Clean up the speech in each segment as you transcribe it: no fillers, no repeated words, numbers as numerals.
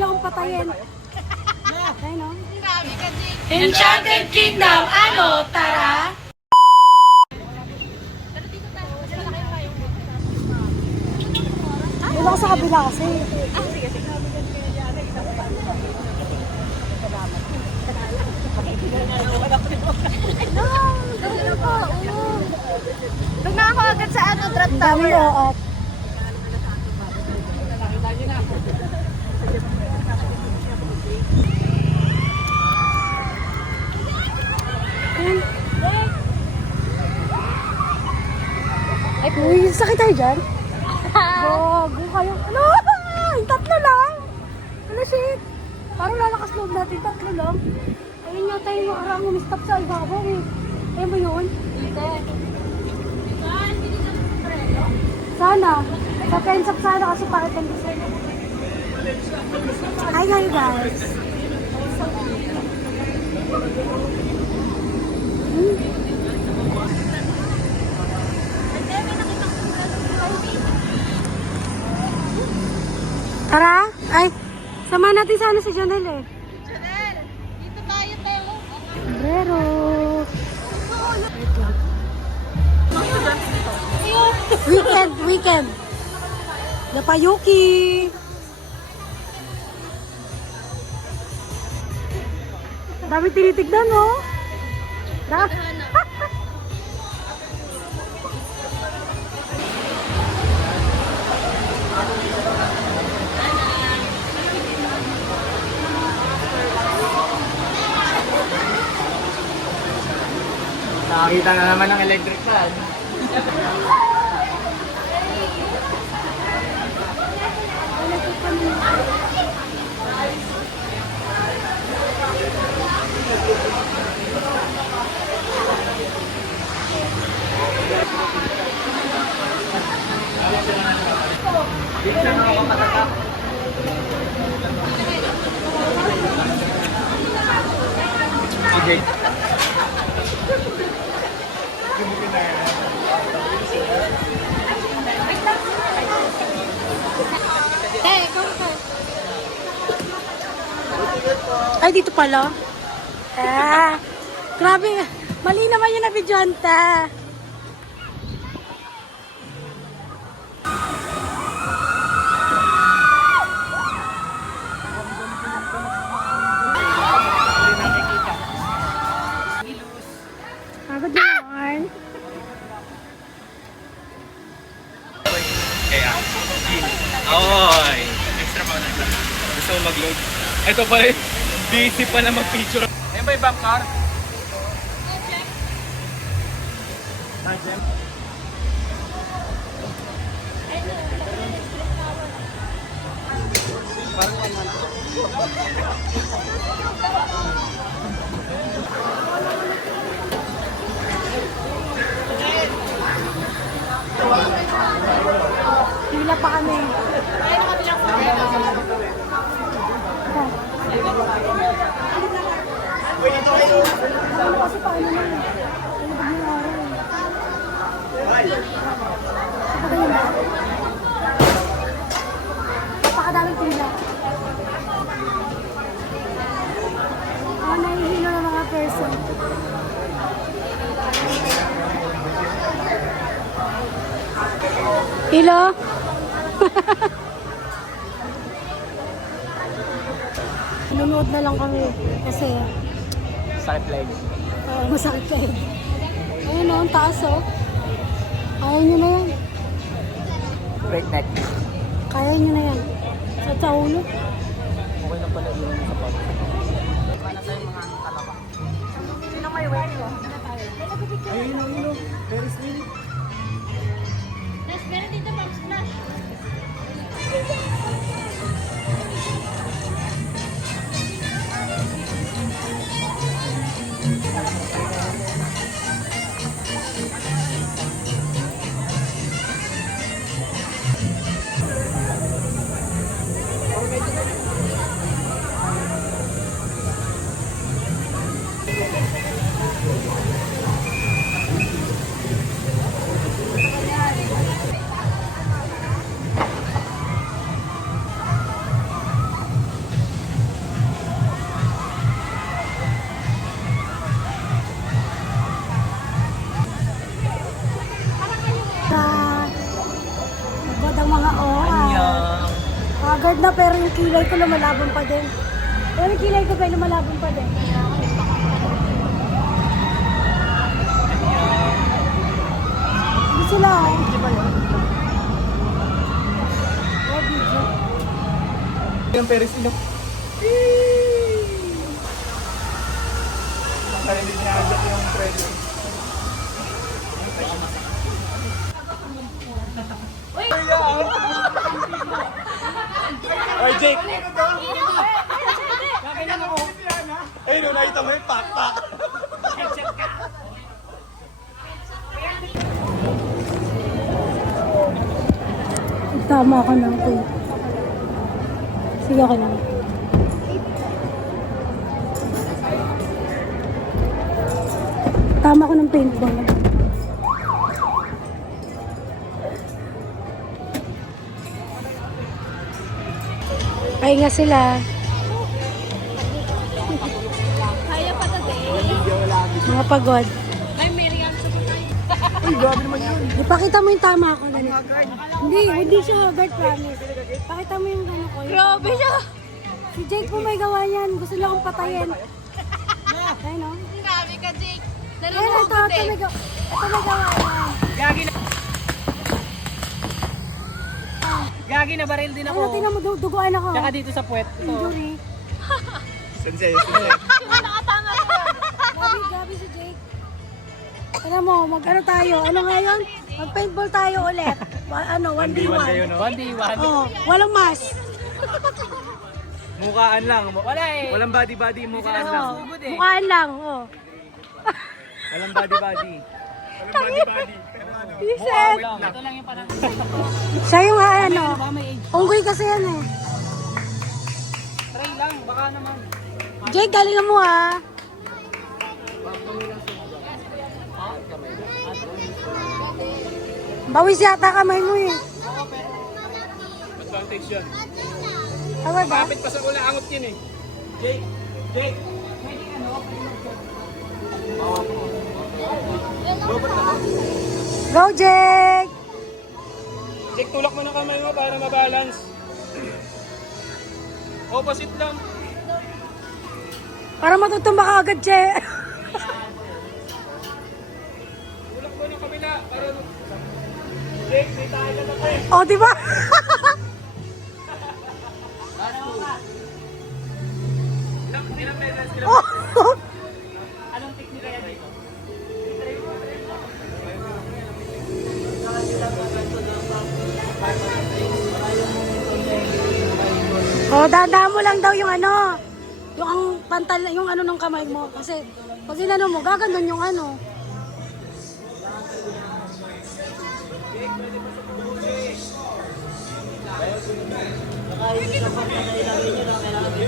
niyo akong patayin. Ayun, no? Enchanted Kingdom, ano? Tara! Doon ako sa kabila kasi. Doon na ako agad sa ano, Drop Dami oo. Ay, uy, sakit tayo dyan. Gago kayo. Ano? Ay, tatlo lang. Ano shit? Parang lalakas loob natin, tatlo lang. Ayun nga tayo yung arang umistap sa ibabaw eh. Ayun ba yun? Sana. Sa pensap sana kasi bakit ang design. Hi kayo guys. Tara! Ay! Sama natin sana si Janelle eh. Janelle, dito tayo, Teo. Sombrero! Weekend! Napayuki! Dami tinitignan, no? Nakakita na naman ng electric fan. Dito na ako matatak. Okay. Ay, dito pala. Grabe. Mali naman yung nabidyohan ta. Good morning. Kaya, oy, extra pa na. Gusto mo mag-load? Ito pala, busy pa na mag-picture. Ayun ba yung back car? Pila pa kami. Ano kasi paano na eh. Ano ba yung araw eh. Ano ba yun ba? Napakadaming pila. Nahihilo ng mga person. Hilo? Nunood na lang kami kasi Sakit leg. masakit kayo. Ayun o, ang taas o. Kaya nyo na yan. Break neck. Kaya nyo na yan. Sa ulo. Okay na pala yun sa pag. Para sa mga kalaba. Sino may weight ko? Ayun. Very sweet. Meron dito, Ma'am Splash. na pero yung kilay ko lumalaban pa din. Pero yung kilay ko pa lumalaban pa din. Hindi sila oh. Oh, video. Yung Paris ino. Para hindi niya agad yung pressure. Oy, Jake! Ayun, nakita mo yung pak-pak. Tama ka na ito. Sige ka lang. Tama ko ng paintball. Pahinga sila. Kaya pa today. Mga pagod. Ay, Miriam, sa tayo. Uy, grabe naman yun. Ipakita mo yung tama ko. Hindi siya Haggard, promise. Pakita mo yung ano ko. Grabe siya. Si Jake po may gawa yan. Gusto niya akong patayin. Ayun o. Grabe ka, Jake. Ayun, ito may gawa yan. Gagi na baril din Ano, ako. tingnan mo, duguan ako. Tsaka dito sa puwet. Ito. Injury. Sensei. Nakatama ko yun. Grabe si Jake. Tingnan mo, mag-ano tayo? Ano ngayon? Mag-paintball tayo ulit. 1v1 kayo, 1v1. no? 1v1. Oh, walang mas. Mukaan lang. Wala eh. Walang body-body, mukaan lang. Oh, Sugod eh. mukhaan lang. Oh. Walang body-body. Walang body-body. Reset. Ito lang yung parang... Siya yung ano. Baka may age. Unggoy kasi yan eh. Try lang, baka naman. Jake, galingan mo ha. Bawis yata kamay mo eh. Advantage yun. Tama ba? Kapit pa sa ula, angot yun eh. Jake! Jake! Go, Jake! Jake, tulak mo ng kamay mo para mabalance. Opposite lang. Para matutumba ka agad, Jake. Tulak mo ng kabila para... Jake, may tayo ka na eh. Oh, di ba? Ilang meters? Oh. Anong technique kaya dito? Oh, dadaan mo lang daw yung ano. Yung ang pantal, yung ano ng kamay mo. Kasi pag inano mo, gagandun yung ano.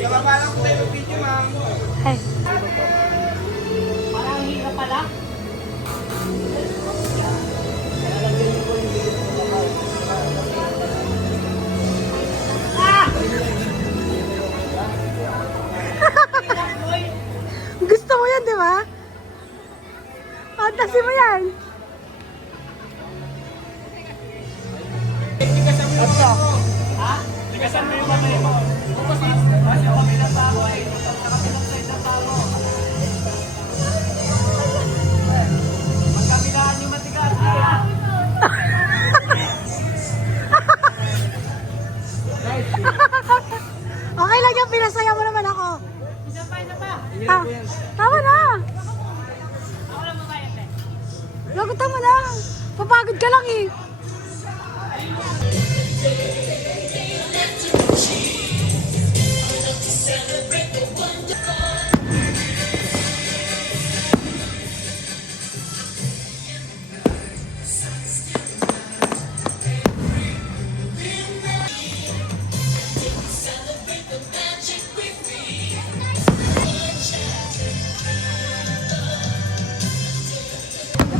Nababalang ko tayo video, ma'am. Ay. Parang hirap pala. Gusto mo yan, di ba? Fantasy mo yan. Ligasan mo yung kamay mo. Magkabilaan yung matigas. Okay lang yan, pinasaya mo naman ako. Isa pa. Tama na. Gago, tama na. Papagod ka lang eh.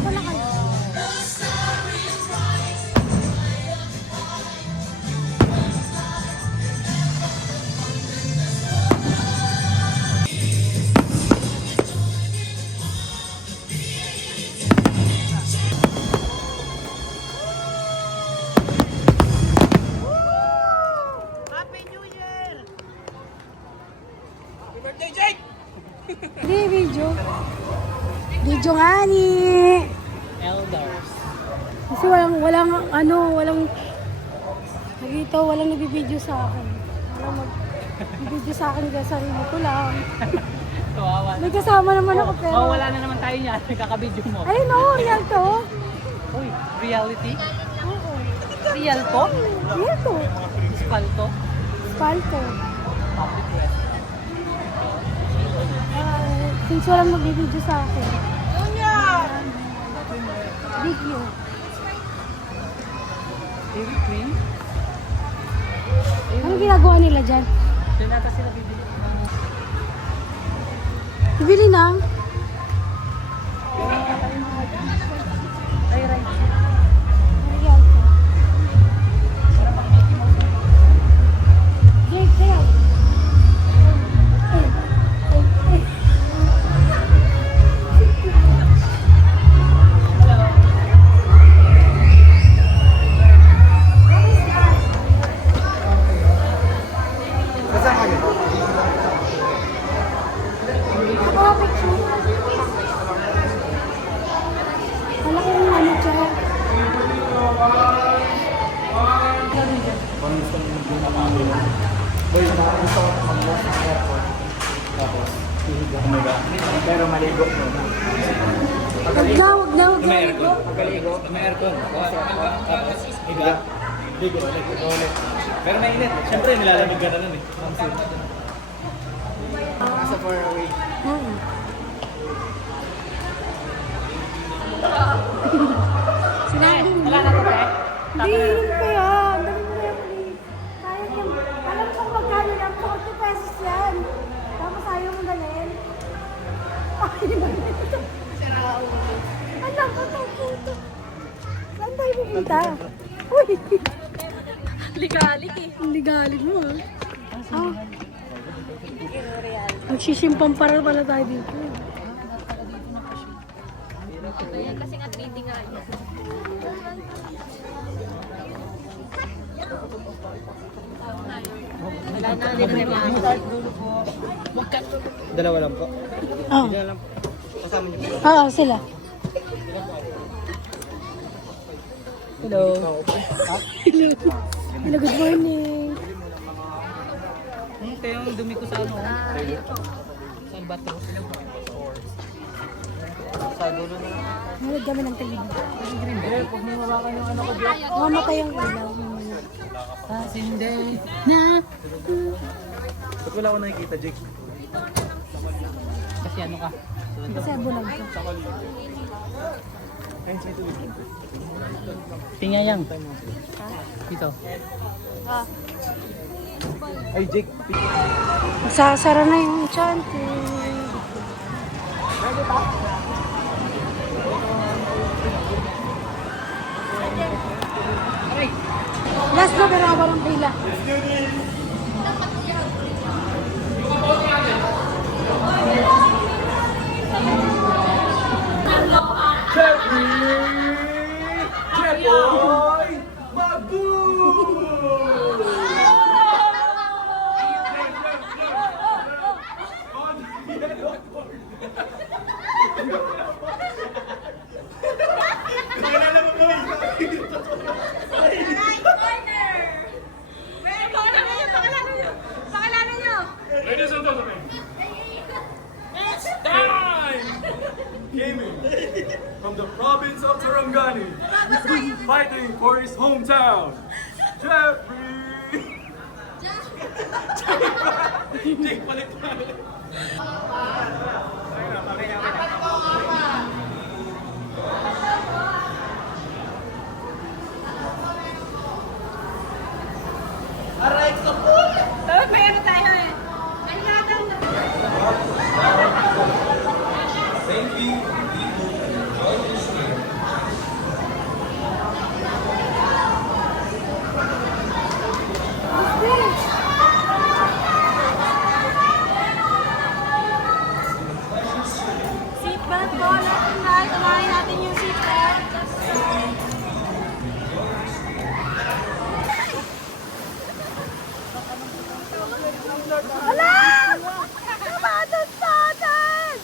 Wala kayo. Video nga ni. Elders. Kasi walang nagbibideo sa akin. Walang magbibideo sa akin kasi sarili ko lang. Kawawa. May kasama naman ako pero... Wala na naman tayo niyan. Kakabidyo mo. Ayun no, real to. Uy, reality? Oo. Real to? Real to. Spalto? Palto. Public rest. Since walang magbibideo sa akin. Video. Dairy Queen? Ano ginagawa nila dyan? Doon nata sila bibili ng... Bibili ng? Ay, right. Real to. Jake, Jake. Ako, picture. Wala ko yung ano dyan. Pero maligo mo na. Wag na May ligo. aircon. Pagkaligo, may aircon. Tapos, higa. Ligo ulit. Pero mainit. Siyempre, nilalamig ka na nun eh. Nasa far away. Sinabi mo. Wala na to, te. Hindi, yun pa yan. Dali mo na yan, please. Kaya yung, alam ko kung magkano yan, 40 pesos yan. Tapos ayaw mo dalhin. Ay, alam ko ito, puto. Saan tayo pupunta? Uy! Ligalik eh. Hindi galing mo ah. Ah. Magsisimpang para pala tayo dito. Ayan kasi nga tweeting nga yun. Wala na din naman. Dalawa lang po. Oh. Dalawa lang po. Kasama niyo po. Oo, sila. Hello. Hello. Hello, good morning. Ito yung dumi ko sa ano. Sa Albatros. Sa dulo na. Nalad kami ng tagig. Eh, pag may mawakan yung ano ko dyan. Mamatay ang ilaw. Hindi. Na. Ba't wala ako nakikita, Jake? Kasi ano ka? Kasi bulag ka. Tingnan yan. Dito. Ay, Jake. Sasara na yung chante. Last na pero ako ng pila. Jeboy! Magoo! Ladies and gentlemen, it's time! Gaming from the province of Tarangani, fighting for his hometown, Jeffrey! Jake, palit palit. Dapat may ano tayo eh. May latang na. Thank you. Seatbelt po. Lahat unahin natin yung seatbelt. Ala! Kabatot sa atin!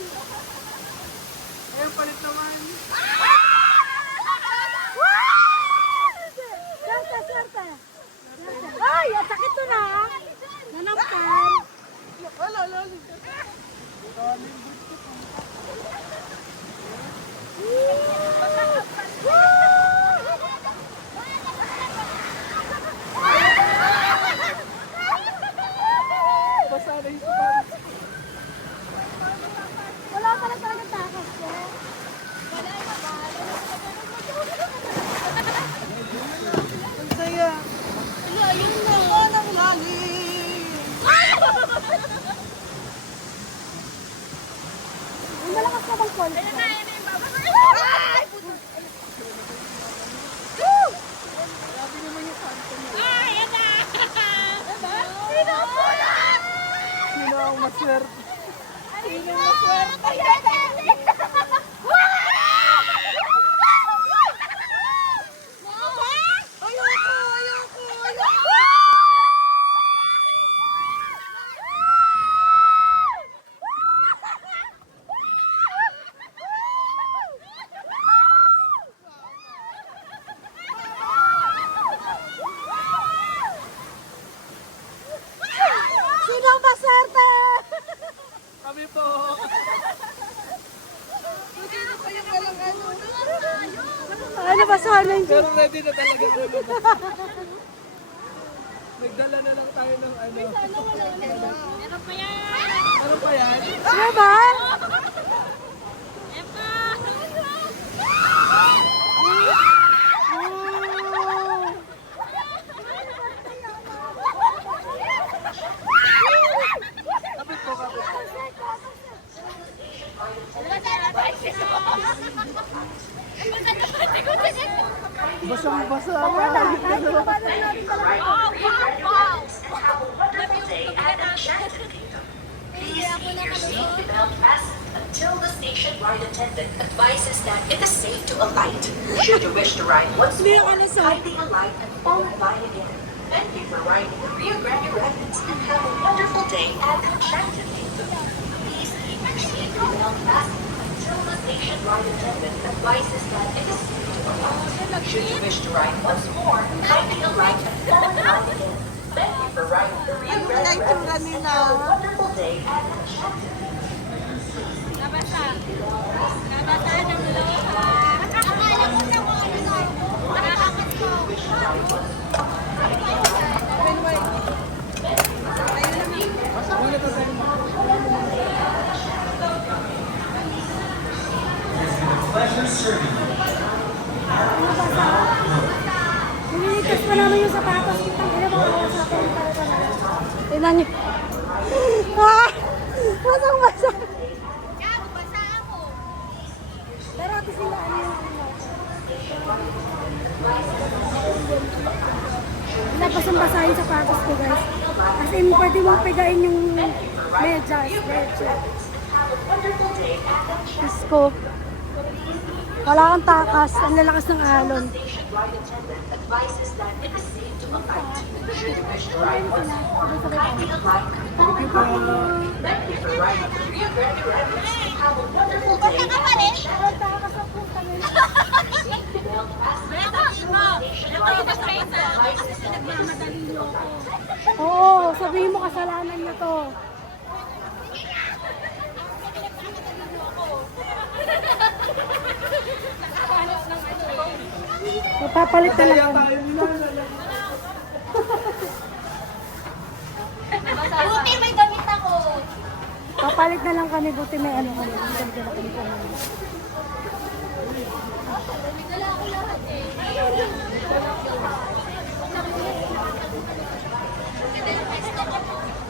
Paul. Sino ang maswerte? Sino ang maswerte? Kami po! Ano ba sana yung Pero ready na talaga kami. Nagdala na lang tayo ng ano. Ano pa yan? Ano ba? Kapit po, kapit po. Basang-basa pa. Until the station ride attendant advises that it is safe to alight. Should you wish to ride once more, kindly alight and fall in line again. Thank you for riding the Rio Grande Rapids and have a wonderful day at Enchanted Kingdom. Please keep your seatbelt fastened until the station ride attendant advises that it is safe to alight. Should you wish to ride once more, kindly alight and fall in line again. Thank you for riding the Rio Grande Rapids and have a wonderful day at Enchanted Kingdom. Nililigtas pa namin yung sapatos. Kitang ina mga kaya sa akin. Tingnan niyo. Ah! Basang-basa. Pero ate sila ano yung napasang-basa yung sapatos ko guys. As in, pwede mo pigain yung medyas. Diyos ko. Wala kang takas. Ang lalakas ng alon. Station ride attendant advises that it is safe to alight. Should you wish to ride once more, kindly alight and fall in line. Thank you for riding the Rio Grande Rapids and have a wonderful day. Takas ang puta nila. Seatbelt fastened until the station ride attendant advises that it is safe to alight. Oo, sabihin mo kasalanan niyo to. Papalit na lang kami. Buti may damit ako. Papalit na lang kami, buti may ano kami. Ganda na kami kami. Dala ako lahat eh.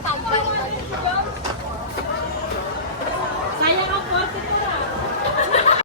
Tampay.